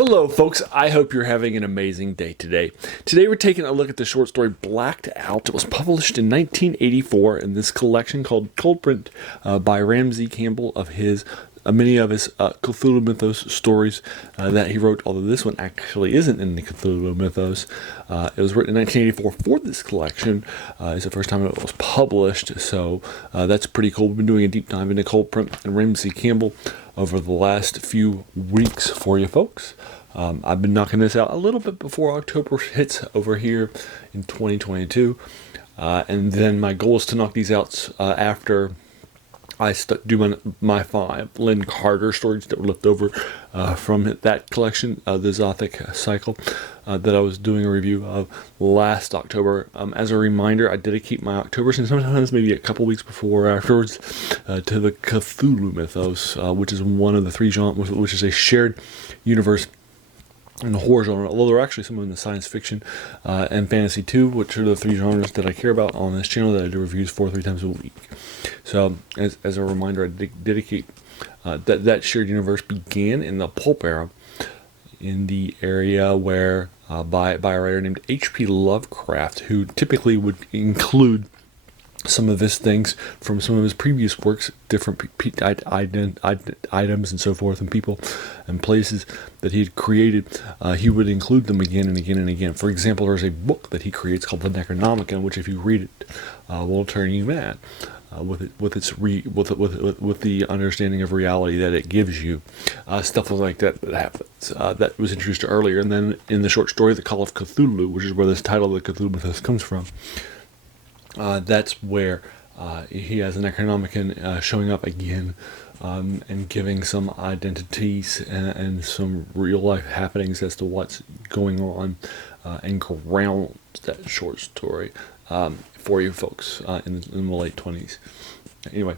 Hello, folks. I hope you're having an amazing day today. Today, we're taking a look at the short story Blacked Out. It was published in 1984 in this collection called Cold Print by Ramsey Campbell of many of his Cthulhu Mythos stories that he wrote, although this one actually isn't in the Cthulhu Mythos. It was written in 1984 for this collection. It's the first time it was published, so that's pretty cool. We've been doing a deep dive into Cold Print and Ramsey Campbell over the last few weeks for you folks. I've been knocking this out a little bit before October hits over here in 2022. And then my goal is to knock these out after I do my 5 Lynn Carter stories that were left over from that collection, the Zothic cycle, that I was doing a review of last October. As a reminder, I dedicate my Octobers and sometimes maybe a couple weeks before or afterwards to the Cthulhu Mythos, which is one of the 3 genres, which is a shared universe in the horror genre, although there are actually some in the science fiction and fantasy too, which are the 3 genres that I care about on this channel that I do reviews for 3 times a week. So, as a reminder, I dedicate that shared universe began in the pulp era, in the area where by a writer named H.P. Lovecraft, who typically would include some of his things from some of his previous works, different items and so forth, and people and places that he had created. He would include them again and again and again. For example, there's a book that he creates called the Necronomicon, which, if you read it, will turn you mad with the understanding of reality that it gives you. Stuff like that happens. That was introduced earlier, and then in the short story, The Call of Cthulhu, which is where this title of the Cthulhu Mythos comes from. That's where he has an Necronomicon showing up again and giving some identities and some real life happenings as to what's going on and grounds that short story for you folks in the late 20s. Anyway,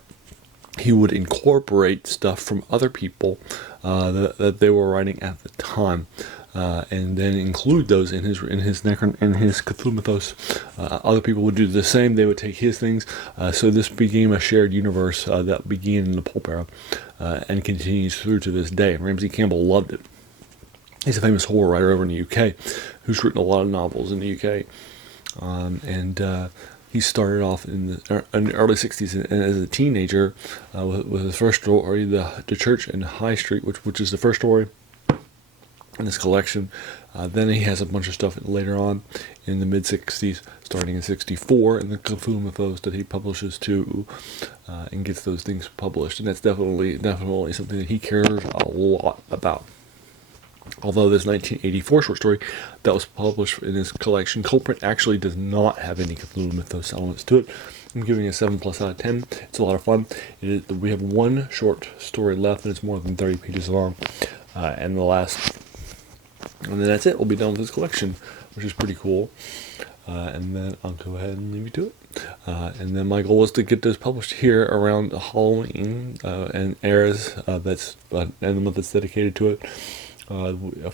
he would incorporate stuff from other people that they were writing at the time. And then include those in his Cthulhu Mythos. Other people would do the same. They would take his things. So this became a shared universe that began in the pulp era and continues through to this day. Ramsey Campbell loved it. He's a famous horror writer over in the UK who's written a lot of novels in the UK. He started off in the early 60s and as a teenager with his first story, The Church in High Street, which is the first story in this collection. Then he has a bunch of stuff later on in the mid-60s, starting in 64, in the Cthulhu Mythos that he publishes too, and gets those things published. And that's definitely something that he cares a lot about. Although this 1984 short story that was published in his collection, Cold Print, actually does not have any Cthulhu Mythos elements to it. I'm giving it a 7+ out of 10. It's a lot of fun. We have 1 short story left, and it's more than 30 pages long. And then that's it. We'll be done with this collection, which is pretty cool. And then I'll go ahead and leave you to it. And then my goal is to get this published here around Halloween and eras and the month that's dedicated to it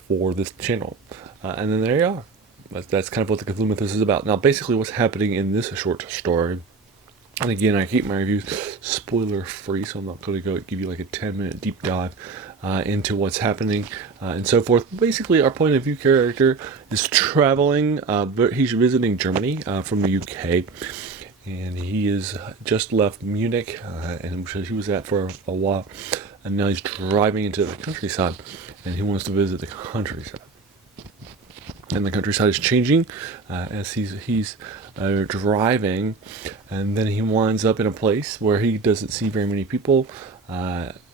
for this channel. And then there you are. That's kind of what the Cthulhu Mythos is about. Now, basically, what's happening in this short story. And again, I keep my reviews spoiler free, so I'm not going to go give you like a 10-minute deep dive into what's happening and so forth. Basically, our point of view character is traveling, but he's visiting Germany from the UK, and he has just left Munich, and he was at for a while, and now he's driving into the countryside, and he wants to visit the countryside. And the countryside is changing as he's driving, and then he winds up in a place where he doesn't see very many people,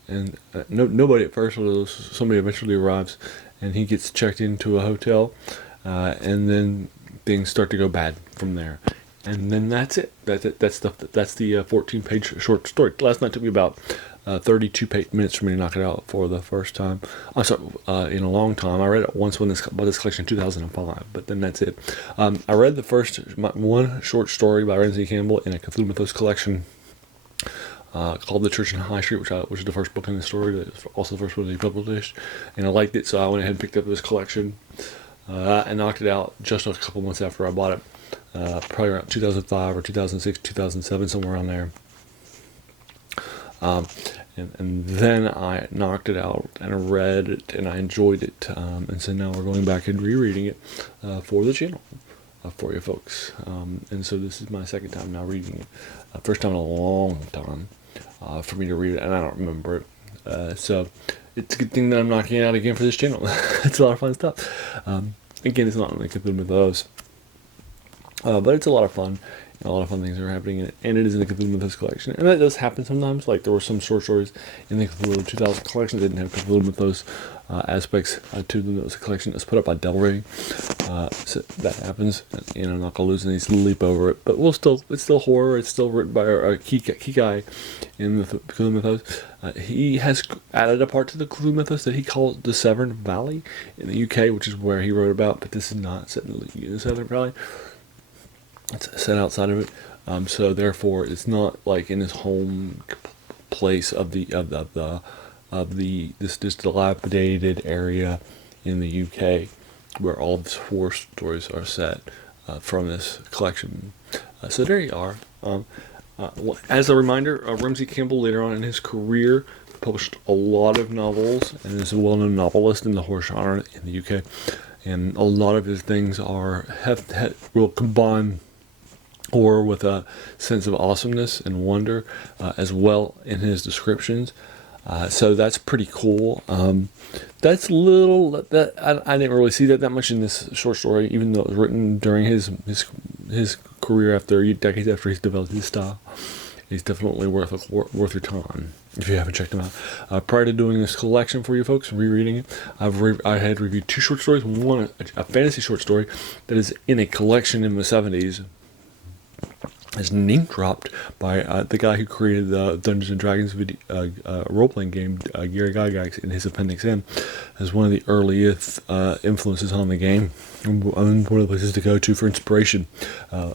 and nobody at first, although somebody eventually arrives, and he gets checked into a hotel, and then things start to go bad from there. And then that's it. That's the 14-page short story. Last night took me about 32 minutes for me to knock it out for the first time. I'm sorry, in a long time. I read it once when bought this collection in 2005, but then that's it. I read the first 1 short story by Ramsey Campbell in a Cthulhu Mythos collection called The Church in High Street, which is the first book in the story. That's also the first one that he published, and I liked it, so I went ahead and picked up this collection and knocked it out just a couple months after I bought it. Probably around 2005 or 2006, 2007, somewhere around there. and then I knocked it out and I read it and I enjoyed it. And so now we're going back and rereading it for the channel for you folks. And so this is my second time now reading it. First time in a long time for me to read it, and I don't remember it. So it's a good thing that I'm knocking it out again for this channel. It's a lot of fun stuff. Again, it's not like Cthulhu Mythos, but it's a lot of fun. A lot of fun things are happening in it, and it is in the Cthulhu Mythos collection. And that does happen sometimes. Like there were some short stories in the Cthulhu 2000 collection that didn't have Cthulhu Mythos aspects to them. That was a collection that was put up by Del Rey. So that happens. You know, I'm not gonna lose any sleep over it, but it's still horror. It's still written by a key guy in the Cthulhu Mythos. He has added a part to the Cthulhu Mythos that he calls the Severn Valley in the UK, which is where he wrote about. But this is not set in the Severn Valley. It's set outside of it, so therefore it's not like in his home place of this dilapidated area in the UK where all of his horror stories are set from this collection. So there you are. As a reminder, Ramsey Campbell later on in his career published a lot of novels and is a well-known novelist in the horror genre in the UK, and a lot of his things will combine horror with a sense of awesomeness and wonder as well in his descriptions. So that's pretty cool. That's little that I didn't really see that much in this short story, even though it was written during his career decades after he's developed his style. He's definitely worth your time if you haven't checked him out. Prior to doing this collection for you folks, rereading it, I had reviewed 2 short stories. One, a fantasy short story that is in a collection in the 70s. Is name dropped by the guy who created the Dungeons and Dragons role-playing game, Gary Gygax, in his Appendix N, as one of the earliest influences on the game. One of the places to go to for inspiration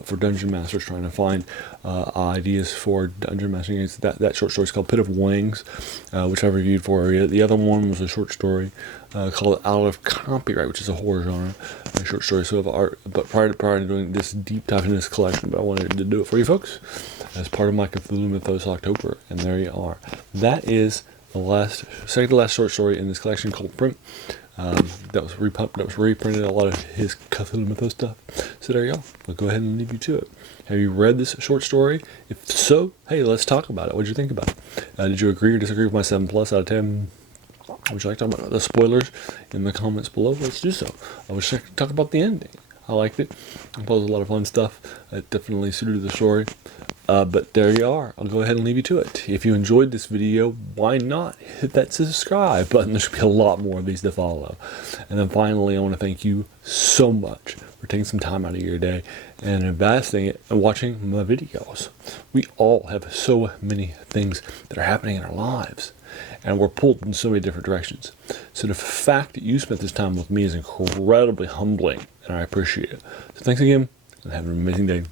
for dungeon masters trying to find ideas for dungeon mastering games. That short story is called Pit of Wings, which I reviewed for you. The other one was a short story called Out of Copyright, which is a horror genre, a short story of art. But prior to doing this deep dive in this collection, but I wanted to do it for you folks as part of my Cthulhu Mythos October, and there you are. That is the second to last short story in this collection called Print. That was reprinted a lot of his Cthulhu Mythos stuff. So there you go. I'll go ahead and leave you to it. Have you read this short story? If so, hey, let's talk about it. What did you think about it? Did you agree or disagree with my 7+ out of 10? Would you like to talk about the spoilers in the comments below? Let's do so. I wish I could talk about the ending. I liked it. It was a lot of fun stuff. It definitely suited the story. But there you are. I'll go ahead and leave you to it. If you enjoyed this video, why not hit that subscribe button? There should be a lot more of these to follow. And then finally, I want to thank you so much for taking some time out of your day and investing it and watching my videos. We all have so many things that are happening in our lives, and we're pulled in so many different directions. So the fact that you spent this time with me is incredibly humbling, and I appreciate it. So thanks again, and have an amazing day.